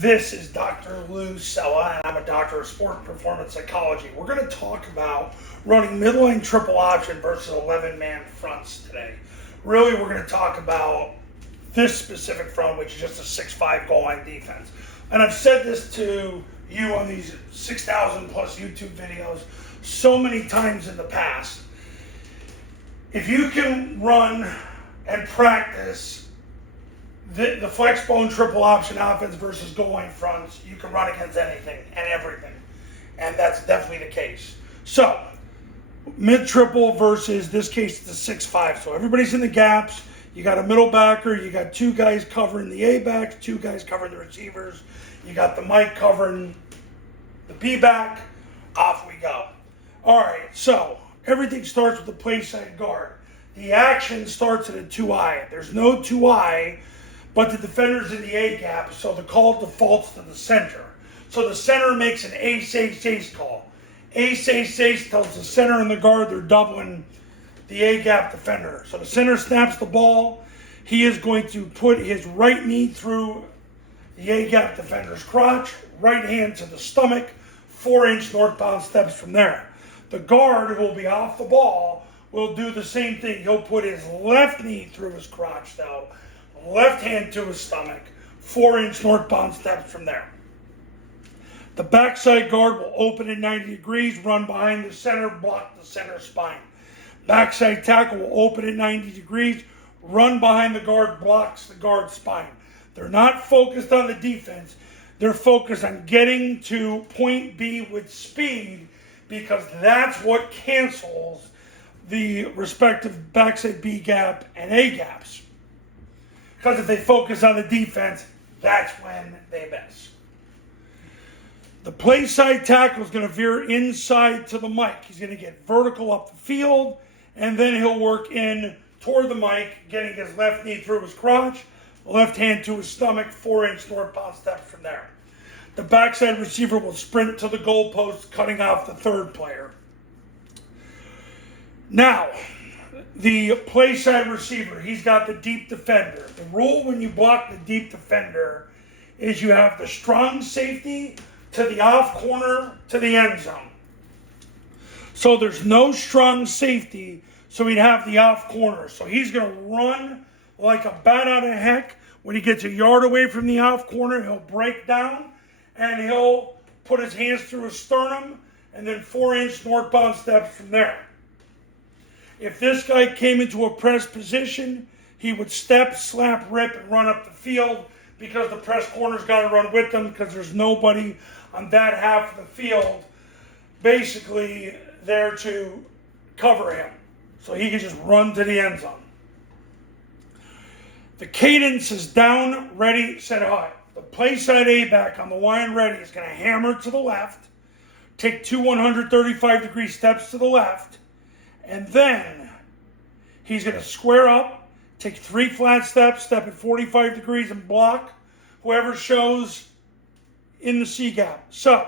This is Dr. Lou Sella, and I'm a doctor of sport performance psychology. We're going to talk about running midline triple option versus 11-man fronts today. Really, we're going to talk about this specific front, which is just a 6'5" goal line defense. And I've said this to you on these 6,000 plus YouTube videos so many times in the past. If you can run and practice the Flexbone triple option offense versus goal line fronts, you can run against anything and everything. And that's definitely the case. So, mid triple versus this case, it's a 6'5". So everybody's in the gaps. You got a middle backer. You got two guys covering the A backs, two guys covering the receivers. You got the Mike covering the B back. Off we go. All right, so everything starts with the play side guard. The action starts at a 2-eye. There's no 2-eye, but the defender's in the A gap, so the call defaults to the center. So the center makes an ace call. Ace tells the center and the guard they're doubling the A gap defender. So the center snaps the ball. He is going to put his right knee through the A gap defender's crotch, right hand to the stomach, 4-inch northbound steps from there. The guard, who will be off the ball, will do the same thing. He'll put his left knee through his crotch though, left hand to his stomach, 4-inch northbound steps from there. The backside guard will open at 90 degrees, run behind the center, block the center spine. Backside tackle will open at 90 degrees, run behind the guard, blocks the guard spine. They're not focused on the defense. They're focused on getting to point B with speed, because that's what cancels the respective backside B gap and A gaps. Because if they focus on the defense, that's when they miss. The play side tackle is going to veer inside to the mic. He's going to get vertical up the field, and then he'll work in toward the mic, getting his left knee through his crotch, left hand to his stomach, 4-inch northbound steps from there. The backside receiver will sprint to the goalpost, cutting off the third player. Now, the play side receiver, he's got the deep defender. The rule when you block the deep defender is you have the strong safety to the off corner to the end zone. So there's no strong safety, so he'd have the off corner. So he's going to run like a bat out of heck. When he gets a yard away from the off corner, he'll break down and he'll put his hands through his sternum and then 4-inch northbound steps from there. If this guy came into a press position, he would step, slap, rip, and run up the field, because the press corner's got to run with them, because there's nobody on that half of the field basically there to cover him. So he can just run to the end zone. The cadence is down, ready, set, high. The play side A-back on the line ready is going to hammer to the left, take two 135-degree steps to the left, and then he's going to square up, take 3 flat steps, step at 45 degrees, and block whoever shows in the C gap. So,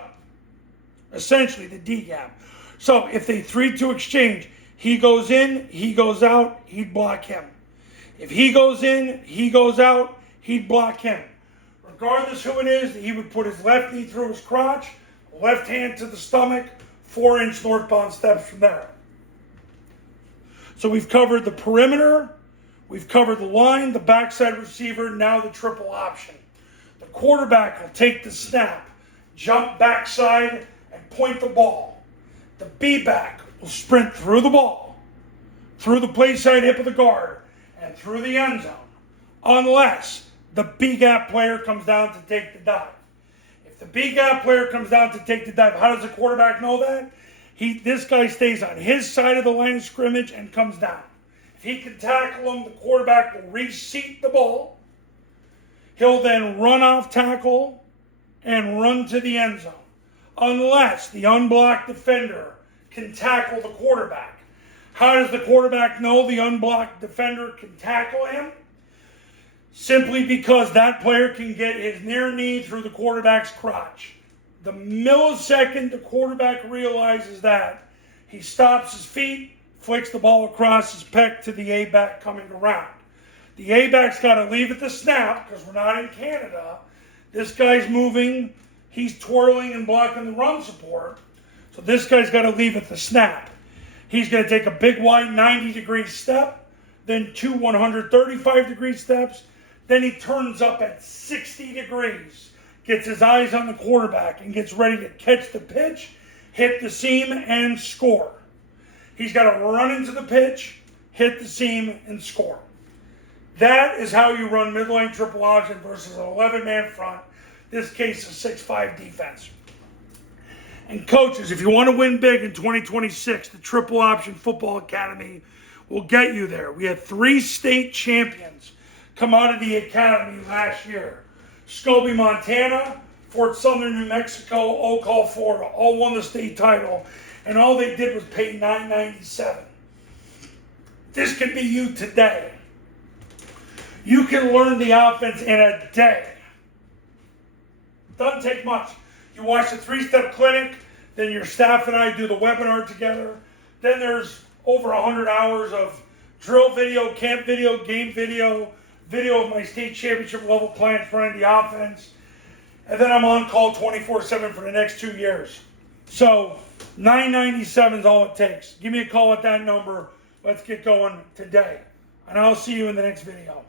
essentially the D gap. So, if they 3-2 exchange, he goes in, he goes out, he'd block him. If he goes in, he goes out, he'd block him. Regardless who it is, he would put his left knee through his crotch, left hand to the stomach, 4-inch northbound steps from there. So we've covered the perimeter, we've covered the line, the backside receiver, now the triple option. The quarterback will take the snap, jump backside, and point the ball. The B-back will sprint through the ball, through the play side hip of the guard, and through the end zone, unless the B-gap player comes down to take the dive. If the B-gap player comes down to take the dive, how does the quarterback know that? This guy stays on his side of the line of scrimmage and comes down. If he can tackle him, the quarterback will reseat the ball. He'll then run off tackle and run to the end zone, unless the unblocked defender can tackle the quarterback. How does the quarterback know the unblocked defender can tackle him? Simply because that player can get his near knee through the quarterback's crotch. The millisecond the quarterback realizes that, he stops his feet, flicks the ball across his pec to the A-back coming around. The A-back's got to leave at the snap, because we're not in Canada. This guy's moving. He's twirling and blocking the run support. So this guy's got to leave at the snap. He's going to take a big wide 90-degree step, then two 135-degree steps. Then he turns up at 60 degrees, gets his eyes on the quarterback, and gets ready to catch the pitch, hit the seam, and score. He's got to run into the pitch, hit the seam, and score. That is how you run midline triple option versus an 11-man front. This case is 6'5" defense. And coaches, if you want to win big in 2026, the Triple Option Football Academy will get you there. We had 3 state champions come out of the academy last year. Scobie, Montana, Fort Sumner, New Mexico, Oak Hall, Florida, all won the state title, and all they did was pay $997. This can be you today. You can learn the offense in a day. Doesn't take much. You watch the 3-step clinic, then your staff and I do the webinar together. Then there's over 100 hours of drill video, camp video, game video, video of my state championship level clients running the offense. And then I'm on call 24/7 for the next 2 years. So $997 is all it takes. Give me a call at that number. Let's get going today. And I'll see you in the next video.